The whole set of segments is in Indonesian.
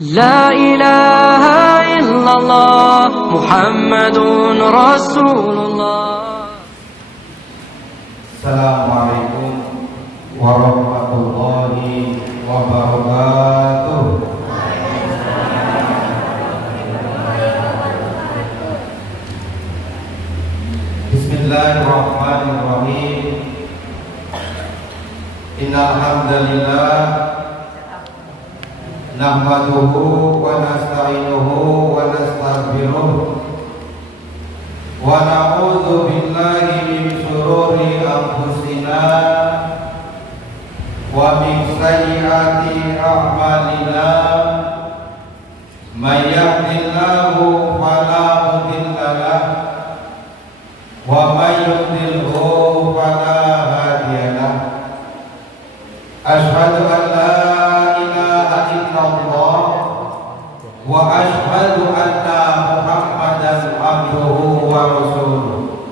لا إله إلا الله محمد رسول الله. Assalamualaikum warahmatullahi wabarakatuh. Bismillahirrahmanirrahim. Innal hamdalillah nahmaduhu wa nasta'inuhu wa nastaghfiruh wa na'udzu billahi min shururi anfusina wa min sayyiati a'malina. May yahdihillahu fala mudilla lahu wa may yudlilhu fala hadiya lahu. Asyhadu an la ilaha illallah wa asyhadu anna Muhammadan abduhu wa rasuluh.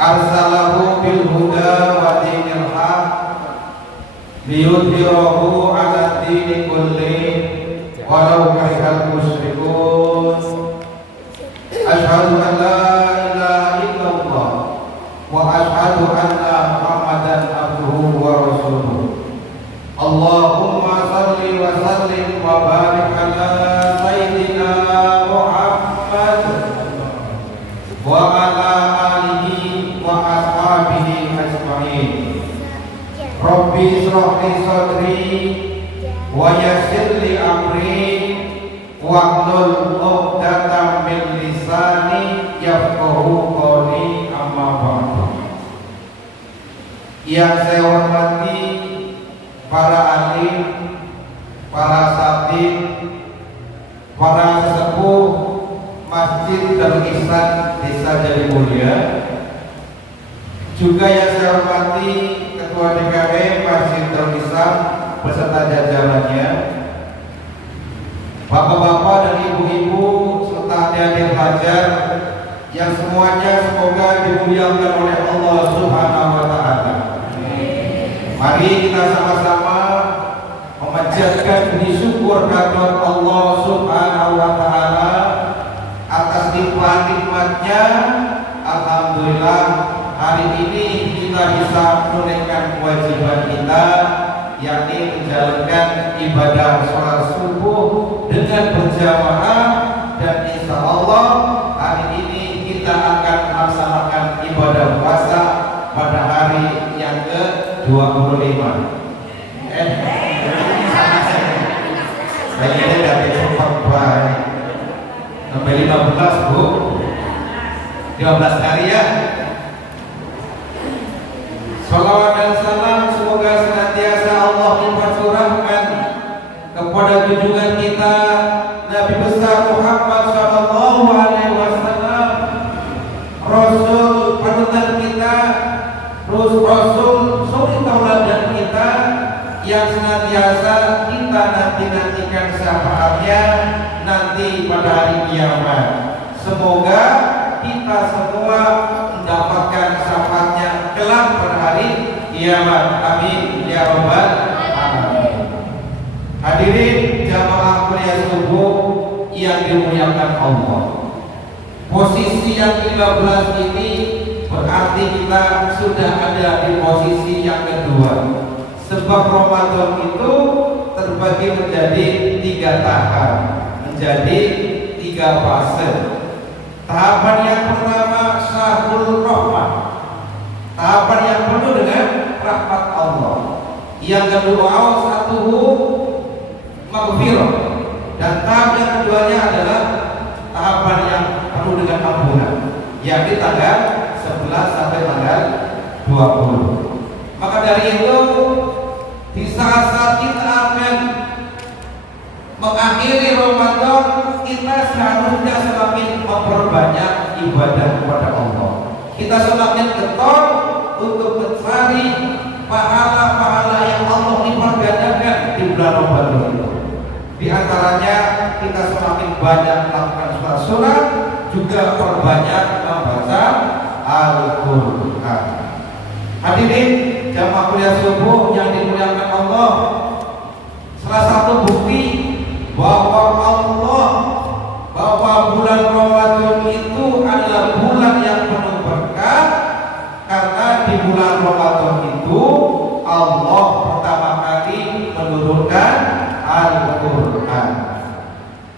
Arsalahu bil huda wa dinil haq liyudhhirahu 'ala dini kulli walau karihal musyrikun. Asyhadu an la ilaha illallah wa asyhadu anna Muhammadan abduhu wa rasuluh. Allahumma salli wa sallim wa barik ala sayyidina Muhammad wa ala alihi wa ashabihi ajma'in. Rabbi ishrah li sadri wa yassir li amri wahlul 'uqdatam min lisani yafqahu qawli. Amma ba'du. Yang saya hormati para alim, para khatib, para sesepuh Masjid Darul Ihsan Desa Jatimulia, juga yang saya hormati Ketua DPW Masjid Darul Ihsan beserta jajarannya, bapak-bapak dan ibu-ibu serta adik-adik pelajar yang semuanya semoga dimuliakan oleh Allah Subhanahu wa Ta'ala. Mari kita sama-sama memanjatkan puji syukur kehadirat Allah Subhanahu wa Ta'ala atas nikmat-nikmatnya. Alhamdulillah, hari ini kita bisa menunaikan kewajiban kita, yakni menjalankan ibadah sholat subuh dengan berjamaah, dan insya Allah hari ini kita akan melaksanakan ibadah puasa pada hari yang ke-25. Kayaknya dari sempat baik sampai 15 bu, 15 hari ya. Salawat dan salam semoga senantiasa Allah limpahkan kepada junjungan kita Nabi besar Muhammad sallallahu alaihi wasallam, Rasul panutan kita, Rasul suri tauladan kita, yang senantiasa kita nantikan syafaatnya nanti pada hari kiamat. Semoga kita semua mendapatkan syafaatnya kelak pada hari kiamat. Amin ya rabbal alamin. Hadirin jamaah kuliah subuh yang dimuliakan Allah, posisi yang ke-15 ini berarti kita sudah ada di posisi yang kedua. Sebab Ramadan itu terbagi menjadi 3 tahap, menjadi 3 fase. Tahapan yang pertama syahrul rahmah, tahapan yang penuh dengan rahmat Allah. Yang kedua satuhu maghfirah, dan tahap yang keduanya adalah tahapan yang penuh dengan ampunan, yakni tanggal 11 sampai tanggal 20. Maka dari itu, di saat-saat kita akan mengakhiri Ramadan, kita seharusnya semakin memperbanyak ibadah kepada Allah. Kita semakin getol untuk mencari pahala-pahala yang Allah lipat gandakan di bulan Ramadan itu. Di antaranya kita semakin banyak melakukan sholat, juga perbanyak membaca Al-Quran. Hadirin jamaah kuliah subuh yang dimuliakan Allah, salah satu bukti bulan Ramadan itu adalah bulan yang penuh berkah karena di bulan Ramadan itu Allah pertama kali menurunkan Al-Quran.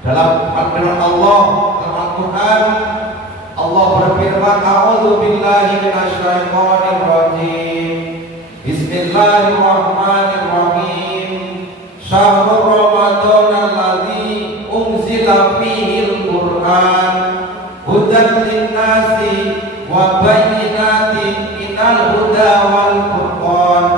Dalam firman Allah dalam Al-Quran, Allah berfirman, A'udzu billahi minasyaitonir rajim. Bismillahirrahmanirrahim. Syahrul Ramadan alladzi unzila fihil Qur'an hudan linnasi wa bayyinatin minal huda wal furqan.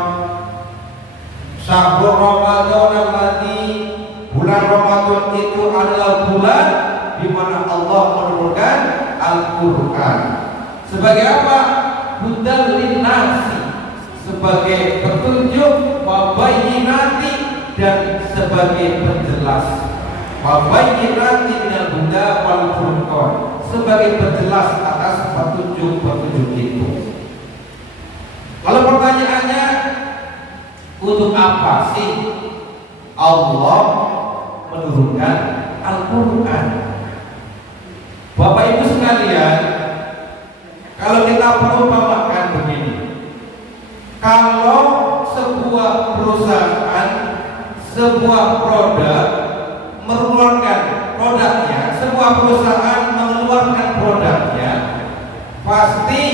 Syahrul Ramadan alladzi, bulan Ramadan itu adalah bulan di mana Allah menurunkan Al-Quran. Sebagai apa? Hudan linnasi, sebagai petunjuk, wa bayyinati, dan sebagai penjelas, wa bayyinati minal huda wal furqan, sebagai penjelas atas petunjuk-petunjuk itu. Kalau pertanyaannya, untuk apa sih Allah menurunkan Al-Quran? Bapak Ibu sekalian, kalau kita perumpamakan begini, kalau sebuah perusahaan, sebuah produk mengeluarkan produknya, sebuah perusahaan mengeluarkan produknya, pasti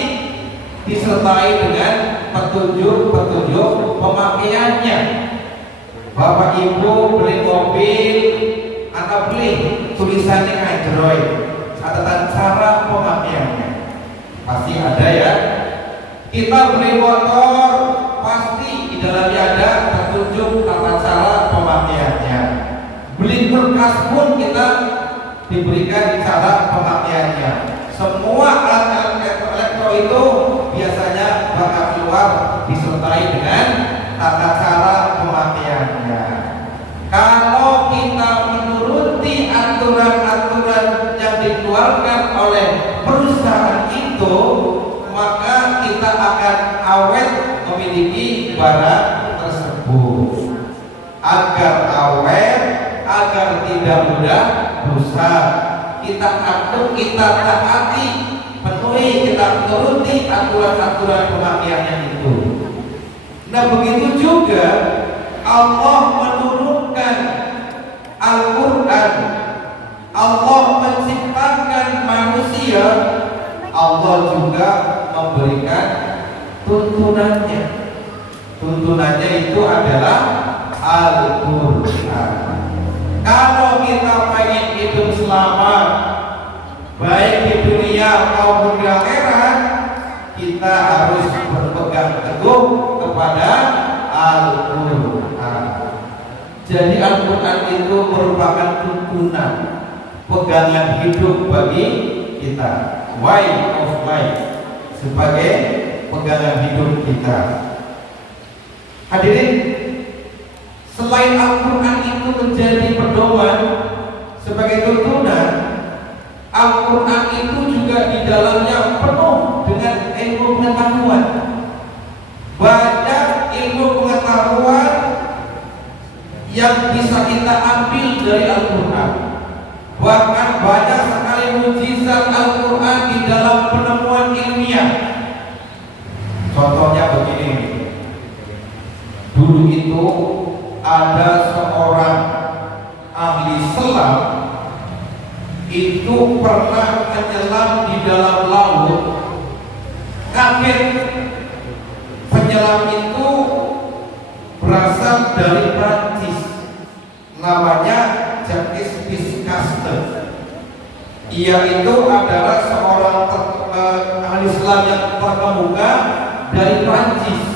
disertai dengan petunjuk-petunjuk pemakaiannya. Bapak Ibu beli mobil atau beli tulisannya Android, catatan cara pemakaiannya pasti ada ya. Kita beli motor, pasti di dalamnya ada petunjuk tata cara pemakaiannya. Beli kulkas pun kita diberikan cara pemakaiannya. Semua alat elektro itu biasanya bakal keluar disertai dengan tata cara pemakaiannya. Kalau kita menuruti aturan-aturan yang dikeluarkan oleh perusahaan itu, maka kita akan awet memiliki barang tersebut. Agar awet, agar tidak mudah rusak, kita atur, kita taati, penuhi, kita turuti aturan-aturan pemakaiannya itu. Nah, begitu juga Allah menurunkan Al-Quran. Allah menciptakan manusia, Allah juga memberikan tuntunannya. Tuntunannya itu adalah Al-Quran. Kalau kita pengen hidup selamat, baik di dunia maupun di akhirat, kita harus berpegang teguh kepada Al-Quran. Jadi Al-Quran itu merupakan tuntunan, pegangan hidup bagi kita, way of life, sebagai pegangan hidup kita. Hadirin, selain Al-Quran itu menjadi pedoman sebagai tuntunan, Al-Quran itu juga di dalamnya penuh dengan ilmu pengetahuan. Banyak ilmu pengetahuan yang bisa kita ambil dari Al-Quran. Bahkan banyak sekali mukjizat Al-Quran di dalam penemuan ilmiah. Contohnya begini, dulu itu ada seorang ahli selam itu pernah menyelam di dalam laut. Kaget, penyelam itu berasal dari Prancis, namanya Jacques Piscaster. Ia itu adalah seorang ahli selam yang terkemuka dari Prancis.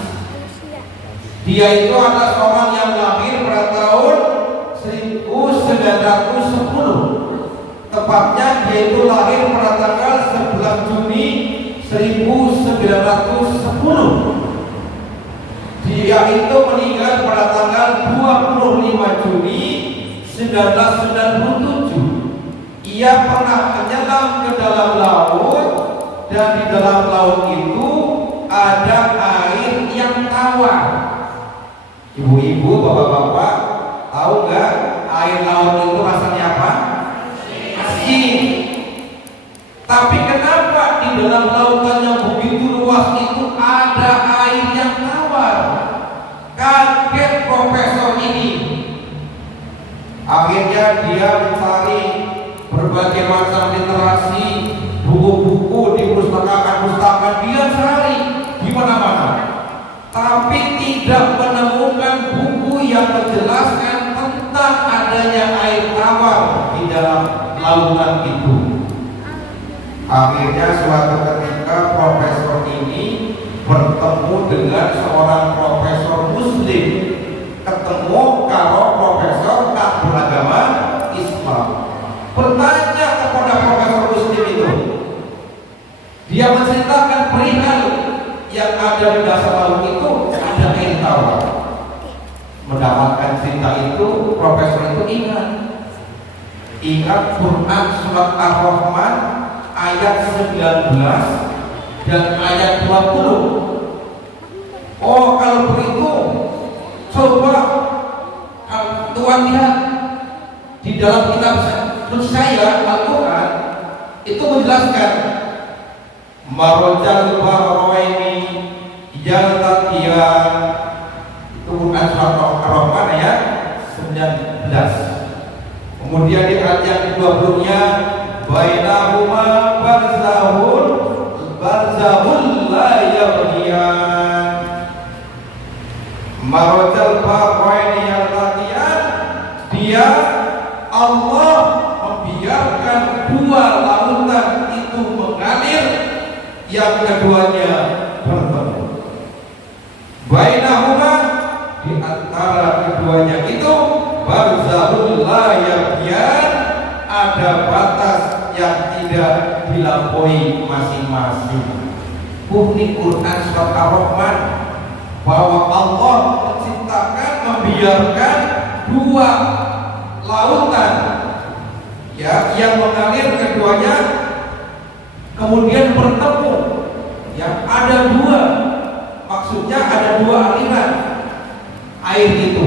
Dia itu adalah seorang yang lahir pada tahun 1910. Tepatnya dia itu lahir pada tanggal 11 Juni 1910. Dia itu meninggal pada tanggal 25 Juni 1997. Ia pernah menyelam ke dalam laut, dan di dalam laut itu ada air yang tawar. Ibu-ibu, bapak-bapak, tahu nggak air laut itu rasanya apa? Asin. Akhirnya dia mencari berbagai macam literasi, buku-buku di pustakaan-pustakaan, dia cari di mana-mana, tapi tidak menemukan buku yang menjelaskan tentang adanya air tawar di dalam lautan itu. Akhirnya suatu ketika profesor ini bertemu dengan seorang profesor muslim, ketemu kalau profesor tak beragama Islam, bertanya kepada profesor muslim itu. Dia menceritakan perihal yang ada di dasar laut itu ada air tawar. Mendapatkan cerita itu, profesor itu ingat Quran surat Ar-Rahman ayat 19 dan ayat 20. Oh, kalau begitu coba Tuhan lihat di dalam kitab suci saya Al-Quran itu menjelaskan marojal bahraini yaltaqiyan, itu Quran surat Ar-Rahman ayat 19. Kemudian di ayat yang ke-20-nya bainahuma barzahul la yabghiyan, marojal bahraini yaltaqiyan, dia Allah membiarkan dua lautan itu mengalir, yang keduanya bertemu. Bainahuma, di antara keduanya itu barzahul la yabghiyan, ada batas yang tidak dilampaui masing-masing. Ini Quran surat Ar-Rahman, bahwa Allah menciptakan, membiarkan dua lautan ya yang mengalir keduanya kemudian bertemu, yang ada dua, maksudnya ada dua aliran air itu,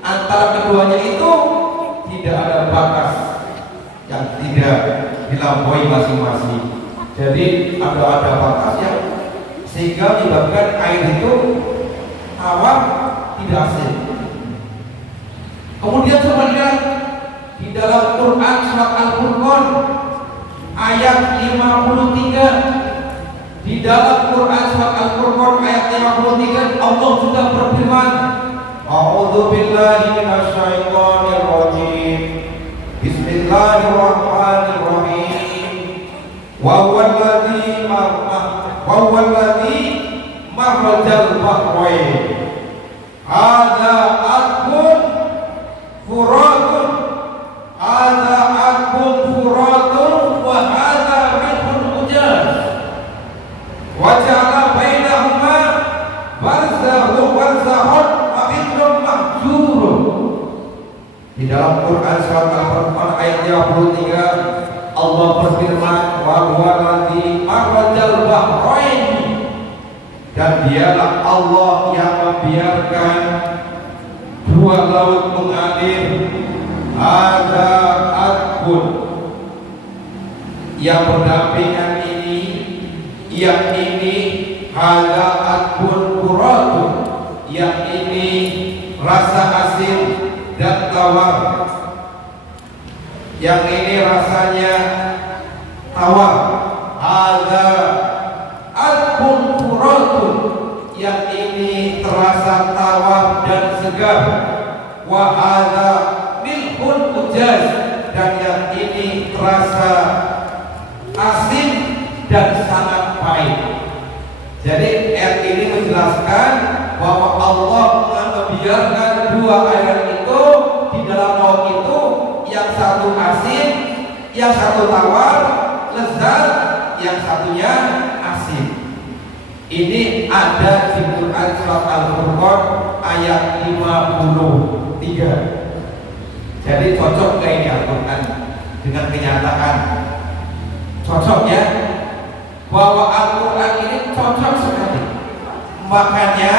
antara keduanya itu tidak ada batas yang tidak dilampaui masing-masing. Jadi ada batas yang sehingga menyebabkan air itu tawar, tidak asin. Kemudian coba lihat di dalam Quran surat Al-Furqan ayat 53. Di dalam Quran surat Al-Furqan ayat 53 Allah juga berfirman, A'udzu billahi minasyaitonir rajim. Bismillahirrahmanirrahim. Wa huwallazi marrajal bahrain. Hadza aqun furatun, hadza aqun furatun wa hadza milhun ujaj. Wa ja'ala bainahuma barzahun wa bidrun mahjurun. Di dalam Quran surat Al-Furqan ayat 23 Allah berfirman, wa huwallazi marrajal bahrain, dan dialah Allah yang membiarkan dua laut mengalir. Ada akun yang berdampingan ini, yang ini ada akun kuratun, yang ini rasa asin dan tawar, yang ini rasanya tawar. Ada akun kuratun, yang ini terasa tawar dan segar. Wa hadza milhun ujaz, dan yang ini terasa asin dan sangat pahit. Jadi ayat ini menjelaskan bahwa Allah membiarkan dua air itu di dalam laut itu, yang satu asin, yang satu tawar, lezat, yang satunya asin. Ini ada di Quran surat Al-Furqan ayat 53. Jadi cocok gak ini Al-Quran dengan kenyataan? Cocok ya, bahwa Al-Quran ini cocok sekali. Makanya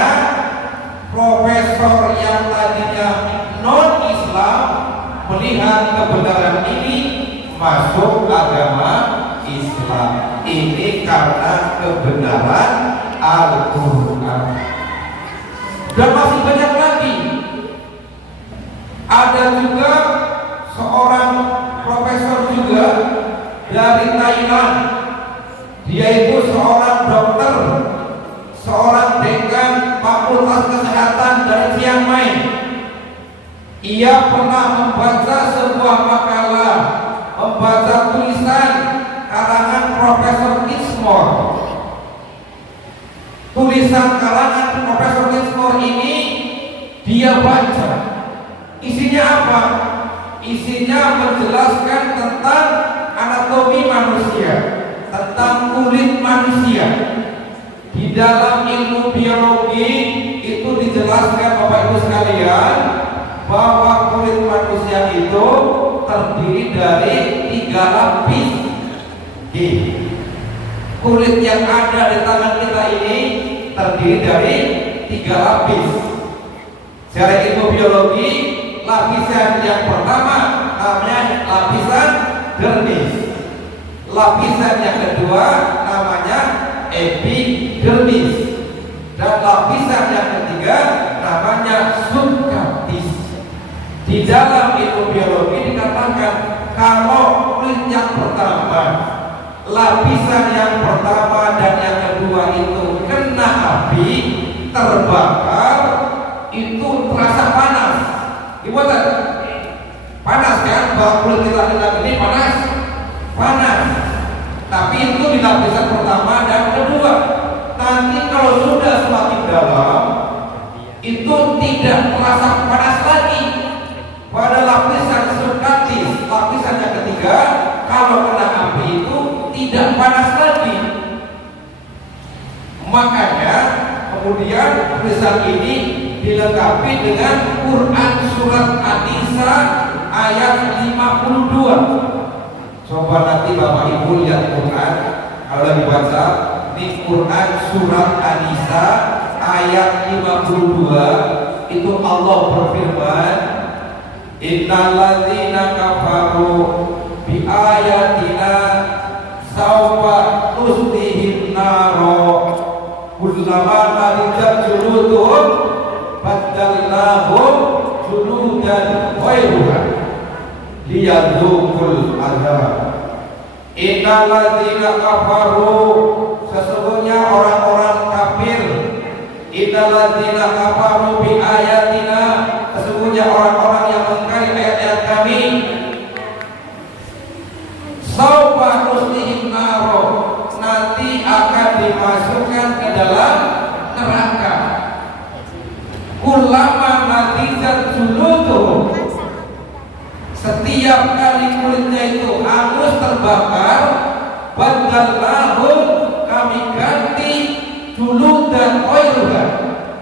profesor yang tadinya non-Islam melihat kebenaran ini, masuk agama Islam. Ini karena kebenaran Al-Quran. Dan masih banyak lagi. Ada juga Ia pernah membaca sebuah makalah, membaca tulisan karangan Profesor Kismore. Tulisan karangan Profesor Kismore ini dia baca. Isinya apa? Isinya menjelaskan tentang anatomi manusia, tentang kulit manusia. Di dalam ilmu biologi itu dijelaskan Bapak Ibu sekalian bahwa kulit manusia itu terdiri dari 3 lapis. Kulit yang ada di tangan kita ini terdiri dari 3 lapis. Secara ilmu biologi, lapisan yang pertama namanya lapisan dermis. Lapisan yang kedua namanya epidermis. Dan lapisan yang ketiga namanya subcutis. Di dalam ilmu biologi dikatakan kalau kulit yang pertama, lapisan yang pertama dan yang kedua itu kena api, terbakar, itu terasa panas. Gimana? Panas kan? Bahwa kulit kita ini panas, panas. Tapi itu di lapisan pertama dan kedua. Nanti kalau sudah semakin dalam, itu tidak terasa panas lagi. Pada lapisan subcutis, lapisan yang ketiga, kalau kena api itu tidak panas lagi. Makanya kemudian tulisan ini dilengkapi dengan Quran surat An-Nisa ayat 52. Coba nanti Bapak Ibu lihat Quran, kalau lagi baca di Quran surat An-Nisa ayat 52 itu Allah berfirman, innalladzina kafaru bi ayatina sawfa nuslihim naro kullama nadijat juluduhum baddalnahum juludan ghairuha liyadzuqul azab. Innalladzina kafaru, sesungguhnya orang-orang kafir, innalladzina kafaru bi ayatina, sesungguhnya orang-orang yang mengingkari ayat-ayat kami, sawfa nuslihim naro, nanti akan dimasukkan ke dalam neraka. Kullama nadijat juluduhum, setiap kali kulitnya itu hangus terbakar, badalnahum, kami ganti juludan ghairuha,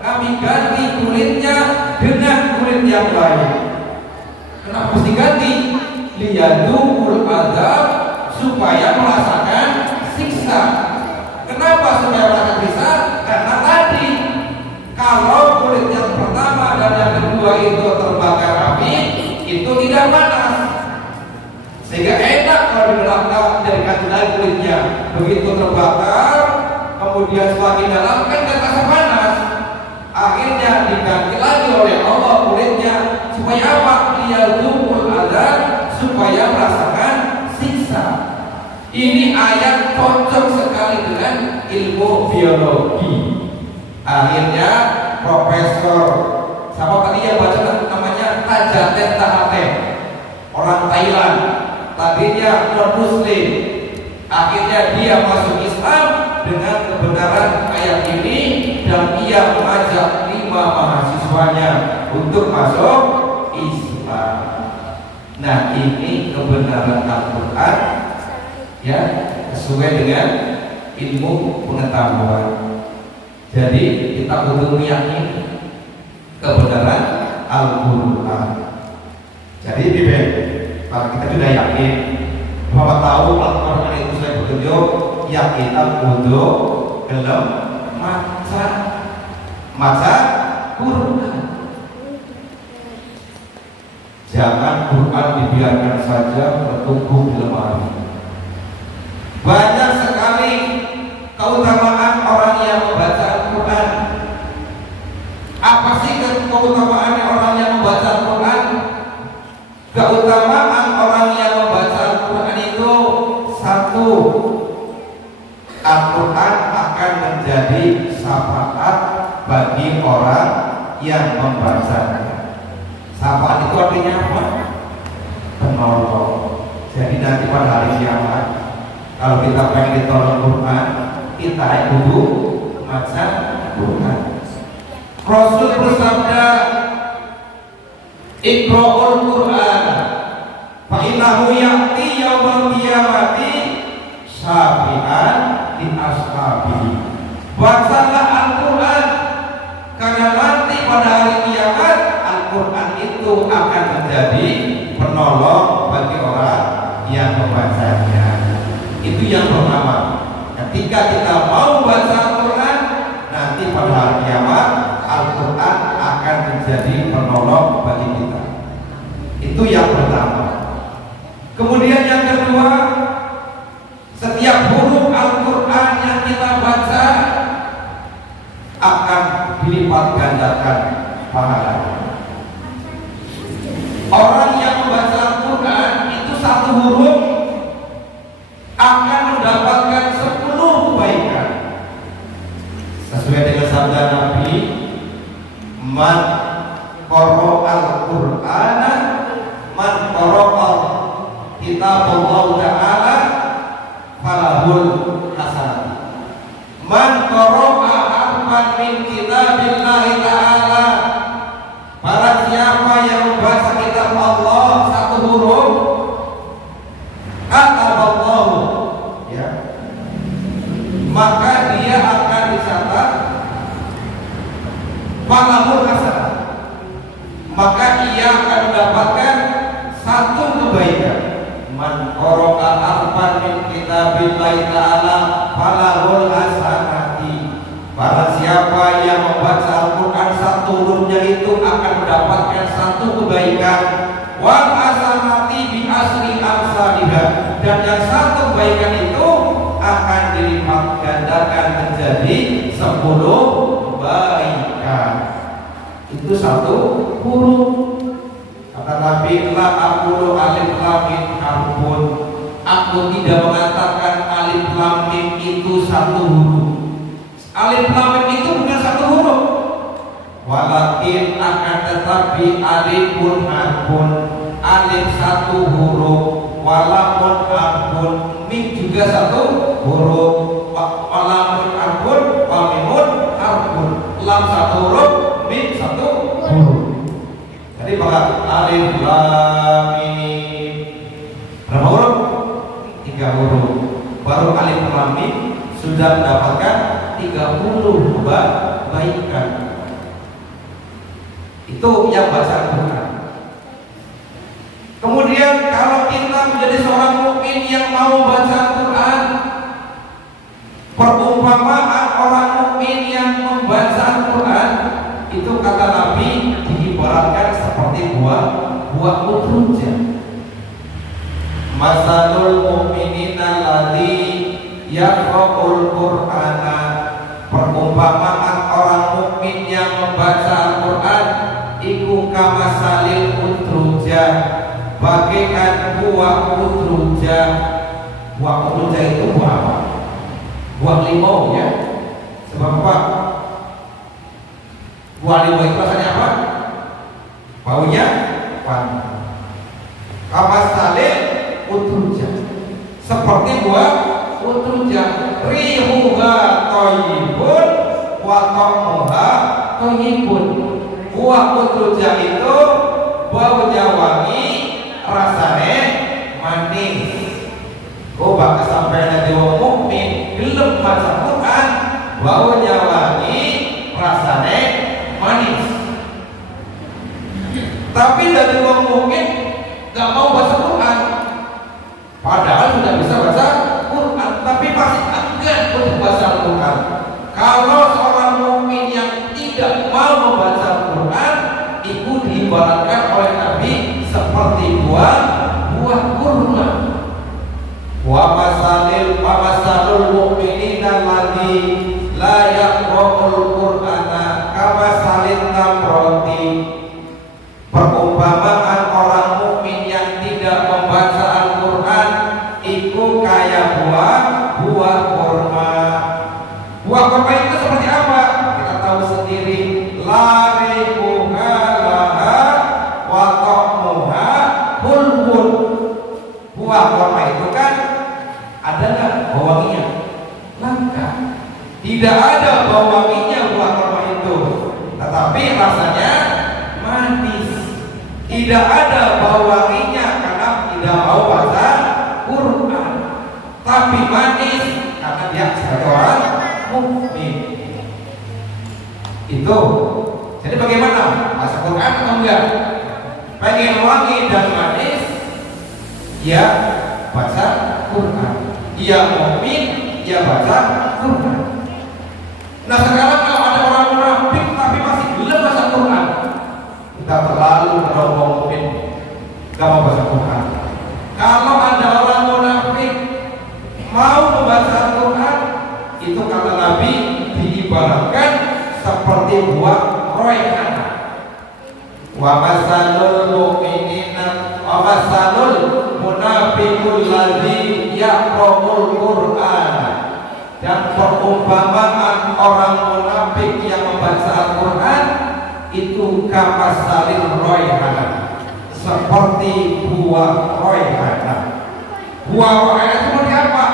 kami ganti kulitnya dengan kulit yang lain. Kenapa mesti ganti? Liyadzuqul azab, supaya merasakan siksa. Kenapa supaya merasakan siksa? Karena tadi kalau kulit yang pertama dan yang kedua itu terbakar api, itu tidak panas, sehingga enak kalau digelapkan dari kandungan kulitnya. Begitu terbakar, kemudian semakin dalam kan tidak terasa panas. Akhirnya diganti lagi oleh Allah kulitnya supaya apa? Liyadzuqul azab, supaya merasakan siksa. Ini ayat cocok sekali dengan ilmu biologi. Akhirnya Profesor siapa tadi yang baca namanya Tajaten Tahaten, orang Thailand, tadinya non muslim, akhirnya dia masuk Islam dengan kebenaran ayat ini, dan ia mengajak 5 mahasiswanya untuk masuk Islam. Nah, ini kebenaran Al-Quran, ya, sesuai dengan ilmu pengetahuan. Jadi kita butuh meyakini kebenaran Al-Quran. Jadi kalau kita sudah yakin bahwa tahu Al-Quran itu saya petunjuk, ya kita butuh gelem maca Quran. Jangan Quran dibiarkan saja bertumbuh di lemari. Banyak sekali keutamaan orang yang membaca Al-Quran. Apa sih keutamaannya orang yang membaca Al-Quran? Keutamaan orang yang membaca Al-Quran itu, satu, Al-Quran akan menjadi syafaat bagi orang yang membacanya. Syafaat itu artinya apa? Penolong. Jadi nanti pada hari kiamat, kalau kita pengen ditolong Quran, kita kudu baca Quran. Rasul bersabda, Iqra'ul Quran, fa innahu ya'ti yaumal qiyamati syafi'an li ashabihi. Bacalah Al-Quran, karena nanti pada hari kiamat Al-Quran itu akan menjadi penolong bagi orang yang membacanya. Itu yang pertama. Ketika kita mau baca Al-Quran, nanti pada hari kiamat Al-Quran akan menjadi penolong bagi kita. Itu yang pertama. Kemudian yang kedua, setiap huruf Al-Quran yang kita baca akan dilipat gandakan pahalanya. Orang yang membaca Al-Quran itu satu huruf akan mendapatkan 10 kebaikan. Sesuai dengan sabda Nabi, man qara'al Qur'ana, man qara'al kitab Allah Ta'ala falahul hasanah. Man qara'a harfan min kitabillahi ta'ala, barang siapa yang membaca kitab Allah satu huruf, kataballahu, ya, maka dia akan dicatat falahul hasanah, maka ia akan mendapatkan satu kebaikan. Man qara'a harfan min kitabillahi ta'ala falahul hasanati, barang siapa yang membaca Al-Quran satu hurufnya itu akan mendapatkan satu kebaikan. Wal hasanati bi asri amsalihah, dan yang satu kebaikan itu akan dilipat gandakan menjadi 10 kebaikan. Itu satu huruf. Kata Nabi, la aqulu alif lam mim harfun, aku tidak mengatakan alif lam mim itu satu huruf. Alif lam mim itu bukan satu huruf, walakin akan tetapi alifun harfun, alif satu huruf, walamun harfun, mim juga satu huruf, walamun harfun, wamimun harfun, lam satu huruf, mim satu huruf. Jadi maka alif lam mim berapa huruf? 3 huruf. Baru alif lam mim sudah mendapatkan 30 kebaikan. Itu yang baca Al-Quran. Kemudian kalau kita menjadi seorang mukmin yang mau baca Al-Quran, perumpamaan orang mukmin yang membaca Al-Quran itu kata Nabi diibaratkan seperti buah mutruja. Masalul mu'minina alladzi yaqra'ul Qur'ana, perumpamaan orang mukmin yang membaca Al-Quran iku kamasalil utruja, bagaikan buah utruja. Buah utruja itu buah apa? Buah limau, ya. Sebab apa? Buah limau itu rasanya apa? Baunya wangi. Kamasalil utruja, seperti buah utruja, rihuha thayyibun wa ta'muha thayyibun. Buah utruja itu baunya wangi, rasanya manis. Kau bakal sampai nanti wong mukmin gelem baca Quran, baunya wangi, rasanya manis. Tapi dari wong mukmin gak mau baca Quran, padahal sudah bisa baca Quran, tapi masih enggan untuk baca Quran. Kalau seorang mukmin yang tidak mau membaca Quran, itu diibaratkan oleh Nabi seperti tidak ada bau wanginya karena tidak mau baca Quran, tapi manis karena dia sebagai orang mukmin. Itu. Jadi bagaimana? Baca Quran atau enggak? Pengen wangi dan manis, ya baca Quran. Dia mukmin, dia baca Quran. Nah sekarang kalau ada orang munafik tapi masih belum baca Quran, kita terlalu meroboh mukmin, gak mau baca Quran. Kalau ada orang munafik mau membaca Quran, itu kata Nabi diibaratkan seperti buah royhana. Wa masalul mu'minina wa masalul munafiqul ladzi yaqra'ul Qur'an. Dan perumpamaan orang munafik yang membaca Al-Quran itu kamasalil royhana, seperti buah royhana. Buah royhana seperti apa?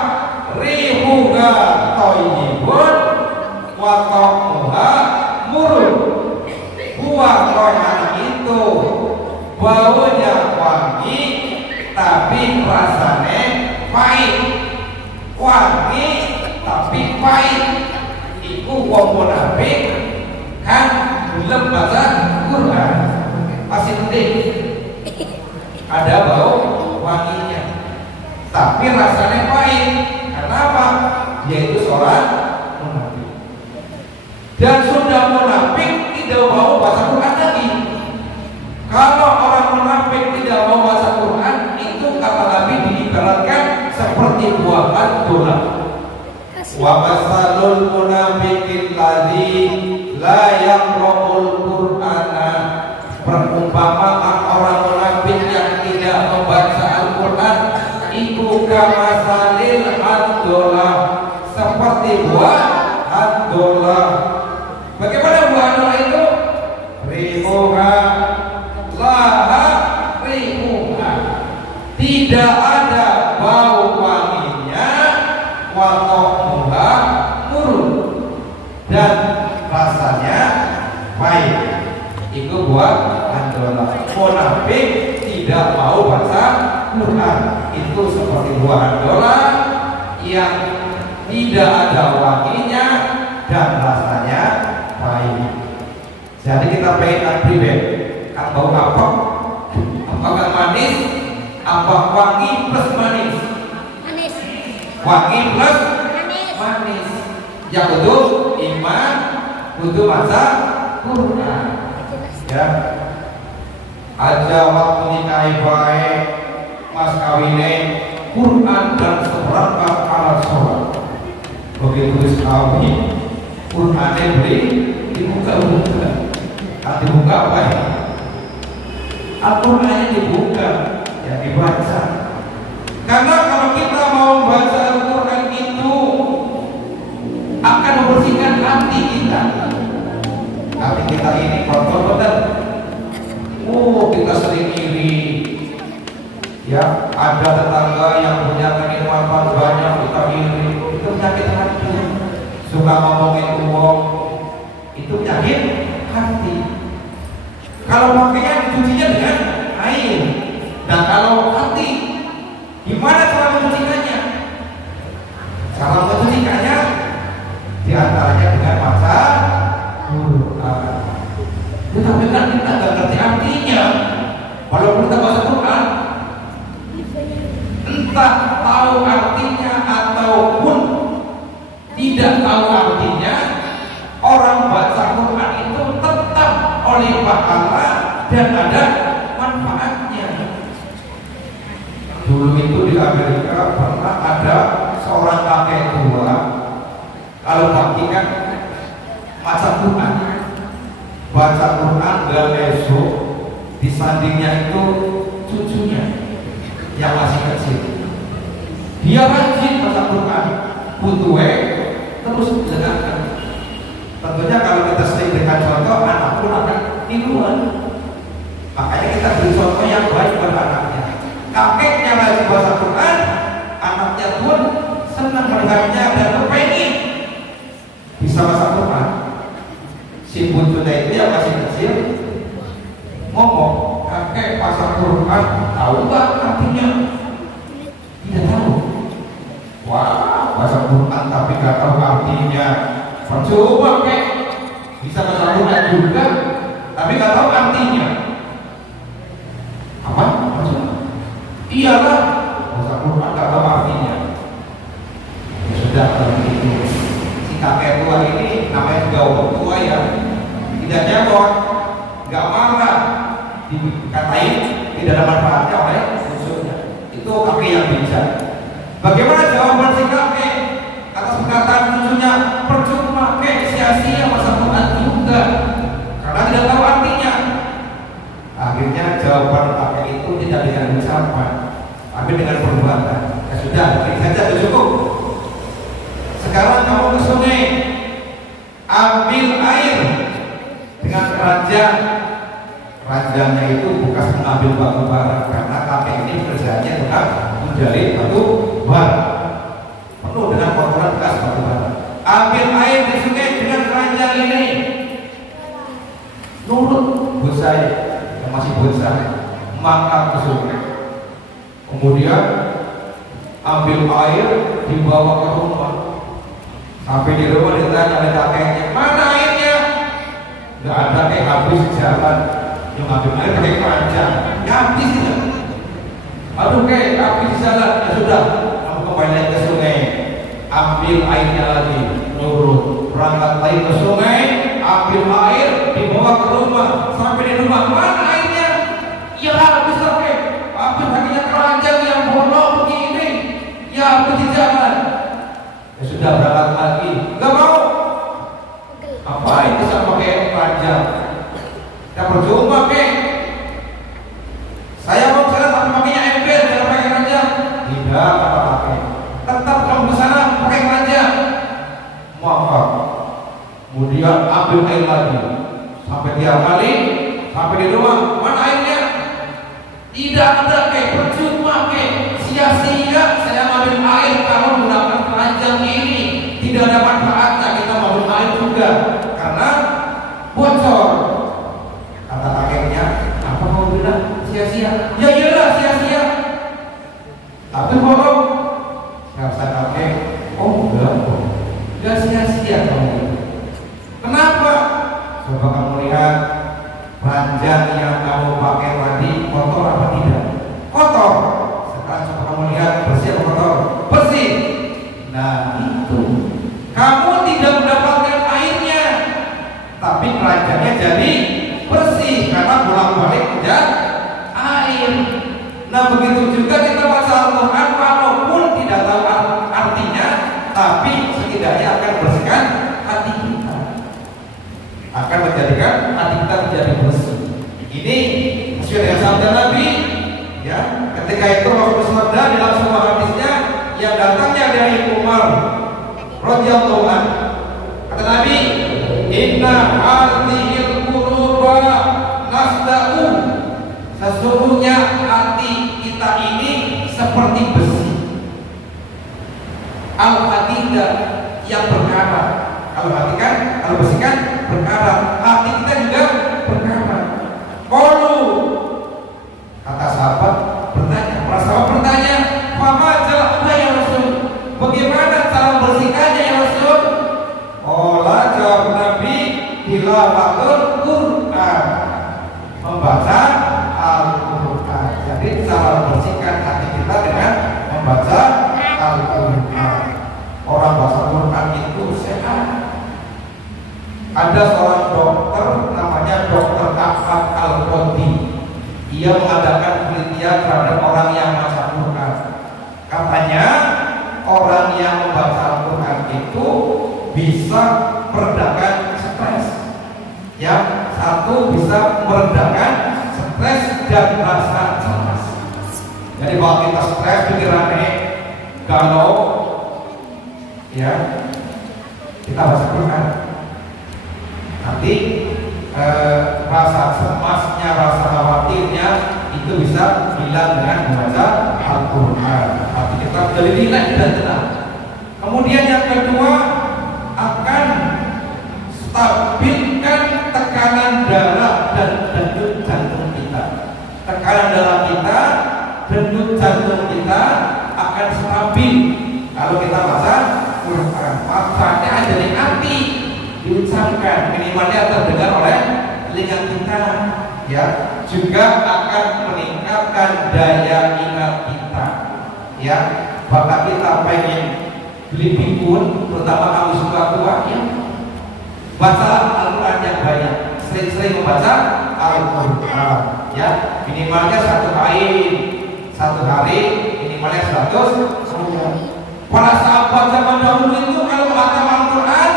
Rihuha thayyibun wa ta'muha murun. Buah royhana itu baunya wangi tapi rasanya pahit. Wangi tapi pahit. Iku wong munafik kan belum baca Quran, masih penting ada bau wanginya tapi rasanya pahit. Kenapa? Dia itu seorang munafik. Dan sudah munafik tidak mau baca Quran lagi. Kalau orang munafik tidak mau baca Quran, itu kata Nabi diibaratkan seperti buah andola. Wa masalul munafiqil ladzi la yaqra'ul Qur'ana. Perumpamaan orang munafik yang tidak membaca Al-Qur'an itu kamasalil andola, seperti buah andola. Bagaimana buah andola itu? Rihuha laha rihuha, tidak ada bau wanginya, wa ta'muha murun, dan rasanya pahit. Itu buah andola. Munafik tidak mau baca Quran, itu seperti buah andola yang tidak ada wanginya dan rasanya pahit. Jadi kita pengen pribadi, kan bau apa? Apakah manis? Apa wangi plus manis? Manis. Wangi plus Manis. manis. Yang butuh iman, butuh baca Quran. Ya. Aja waktu nikahi bae, mas kawine Quran dan seperangkat alat sholat. Begitu kawin, Qurannya beli dibuka-buka. Kalau dibuka apa ya? Al-Qurannya dibuka, ya dibaca. Karena kalau kita mau membaca Al-Quran itu akan membersihkan hati kita. Hati kita ini kotor betul. Oh, kita sering iri. Ya, ada tetangga yang punya kenikmatan banyak, kita iri. Itu penyakit hati. Suka ngomongin uang, itu penyakit hati. Kalau pakaian dicucinya dengan air, dan kalau hati, gimana cara mencucikannya? Cara mencucikannya diantaranya dengan baca Quran. Tetapi kan kita nggak ngerti artinya. Walaupun kita baca Quran, entah tahu artinya ataupun tidak tahu artinya, orang baca Quran itu tetap oleh pahala dan ada manfaatnya. Dulu itu di Amerika pernah ada seorang kakek tua, kalau pagi kan baca Quran, dan esok di sandingnya itu cucunya yang masih kecil. Dia rajin baca Quran, butuhe terus dengarkan. Tentunya kalau kita sering dengan contoh, anak pun akan tiruan. Makanya kita beri contoh yang baik pada anaknya. Kakeknya rajin baca Quran, anaknya pun senang mendengarnya dan kepengen bisa baca Quran. Si butuhnya itu yang masih kecil ngomong, kakek baca Quran, tahu nggak artinya? Tidak tahu. Wah, baca Quran tapi nggak tahu artinya. Coba kek, bisa baca Quran juga, tapi nggak tahu artinya. Apa? Iyalah, baca Quran nggak tahu artinya. Ya sudah kalau begitu. Si kakek tua ini namanya juga orang tua ya, tidak jawab, nggak marah, dikatain tidak ada manfaatnya oleh musuhnya. Itu kakek yang bijak. Bagaimana jawaban si kakek atas perkataan cucunya? Percuma kek, sia-sia masa Quran juga, karena tidak tahu artinya. Akhirnya jawaban kakek itu tidak dengan ucapan, tapi dengan perbuatan. Ya sudah, ini saja cukup. Sekarang kamu ke sungai, ambil air dengan keranjang. Keranjangnya itu bekas mengambil batu bara, karena kakek ini kerjanya tetap menjalin batu bara, penuh dengan kotoran bekas batu bara. Ambil air di sungai dengan keranjang ini. Nurut bonsai yang masih bonsai, mangkat ke sungai. Kemudian ambil air, dibawa ke rumah. Sampai di rumah ditanya oleh kakeknya, mana airnya? Nggak ada, kayak habis jalan. Yang ambil air pakai keranjang, ya habis itu. Aduh kayak habis jalan. Ya sudah, kamu kembali lagi ke sungai, ambil airnya lagi. Nurut, berangkat lagi ke sungai, ambil air, dibawa ke rumah. Sampai di rumah, mana airnya? Ya habis kakek, habis pakai keranjang yang bolong begini. Ya habis di jalan. Ya sudah, berangkat lagi, nggak mau. Apa itu sama kayak keranjang? Ya percuma kek. Saya mau ke sana tapi pakainya ember, jangan pakai keranjang. Tidak, kata kakek. Tetap kamu ke sana pakai keranjang. Maaf. Kemudian ambil air lagi. Sampai 3 kali, sampai di rumah, mana airnya? Tidak ada kek, percuma kek. Sia-sia saya ambil air kamu menggunakan keranjang ini. Tidak ada manfaatnya kita ambil air juga, karena bocor. Kata kakeknya, apa kau bilang sia-sia? Ya iyalah sia-sia. Tapi bohong. Kata kakek, oh enggak sia-sia kamu. Kenapa? Coba kamu lihat ranjang yang kamu pakai tadi kotor apa tidak? Kotor. Sekarang coba kamu lihat bersih atau kotor? Bersih. Nah itu, kamu tidak mendapatkan airnya, tapi keranjangnya jadi bersih karena bolak-balik tidak air. Nah begitu juga kita baca Al-Quran, walaupun tidak tahu artinya, tapi setidaknya akan bersihkan hati kita, akan menjadikan hati kita menjadi bersih. Ini sesuai dengan sabda Nabi. Ya, ketika itu Rasulullah bersabda dalam sebuah hadisnya yang datangnya dari Umar radhiyallahu anhu, kata Nabi, inna hadhil quluba nasda'u, sesungguhnya hati kita ini seperti besi. Al-hadidah yang berkarat. Kalau hati kan, kalau besi kan berkarat, hati kita juga berkarat. Qalu, kata sahabat bertanya, para sahabat bertanya, "Fama jalahna ya Rasul?" Bagaimana cara membersihkannya ya Rasul? Qala, jawab Nabi, tilawatul Quran, membaca Al-Quran. Jadi cara membersihkan hati kita dengan membaca Al-Quran. Orang baca Quran itu sehat. Ada seorang dokter namanya Dokter Ahmad Al-Qadi. Ia mengadakan penelitian terhadap orang yang baca Quran. Katanya orang yang membaca Al-Quran itu bisa meredakan stres. Yang satu bisa meredakan stres dan rasa cemas. Jadi kalau kita stres, pikirannya galau, ya kita baca Quran. Nanti rasa cemasnya, rasa khawatirnya itu bisa hilang dengan membaca Al-Quran. Hati kita menjadi rileks dan tenang. Kemudian yang kedua, akan stabilkan tekanan darah dan denyut jantung kita. Tekanan kita akan stabil kalau kita baca Quran. Manfaatnya ada di hati, diucapkan, minimalnya terdengar oleh telinga kita, ya. Juga akan meningkatkan daya ingat kita, ya. Bahkan kita pengen beli pikun, terutama kamu suka tua, ya. Baca Al-Quran yang banyak, sering-sering membaca Al-Quran, ya. Minimalnya satu hari minimalnya 100 ayat. Para sahabat zaman dahulu itu kalau khatam Al-Quran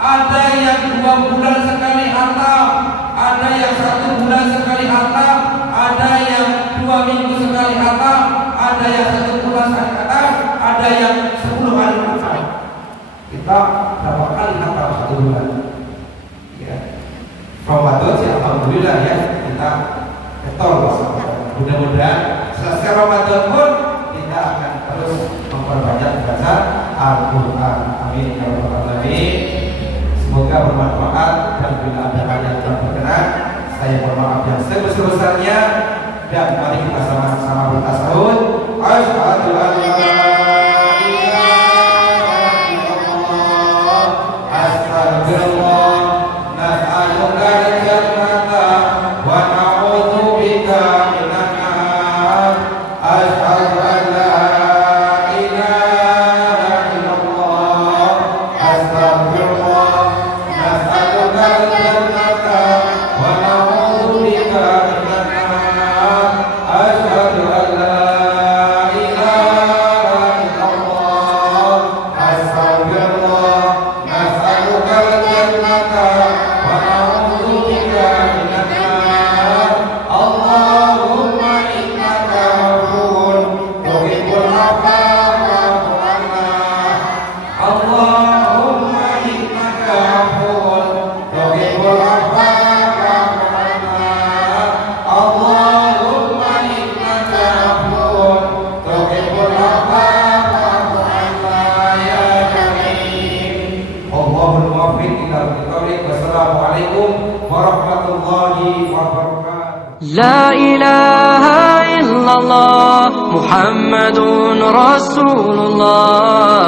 ada yang 2 bulan sekali khatam, ada yang 1 bulan sekali khatam, ada yang 2 minggu sekali khatam, ada yang 1 bulan sekali khatam, ada yang 10 hari khatam. Kita berapa kali khatam 1 bulan? Ya. Ramadan sih alhamdulillah ya, kita ketol. Mudah-mudahan selesai Ramadan pun kita akan terus memperbanyak membaca Al-Quran. Amin ya rabbal alamin. Semoga bermanfaat, dan bila ada hal yang kurang berkenan, saya mohon maaf yang sebesar-besarnya, dan mari kita sama-sama bertasawuf. Asyhadu an la ilaha illallah, astagfirullah, nas'aluka al-jannata wa na'udzu bika minan nar. Asyhadu an la ilaha illallah, astagfirullah, nas'aluka al-jannata wa na'udzu bika minan nar. Asyhadu an la ilaha illallah, astagfirullah, nas'aluka al-jannata wa na'udzu bika minan nar. Allahumma innaka afuwwun tuhibbul afwa fa'fu 'anna. Allahumma innaka afuwwun tuhibbul afwa fa'fu 'anna. Allahumma innaka afuwwun tuhibbul afwa fa'fu 'anna ya karim. Allahul muwaffiq ila al-thoriq. Wassalamualaikum warahmatullahi wabarakatuh. لا إله إلا الله محمد رسول الله.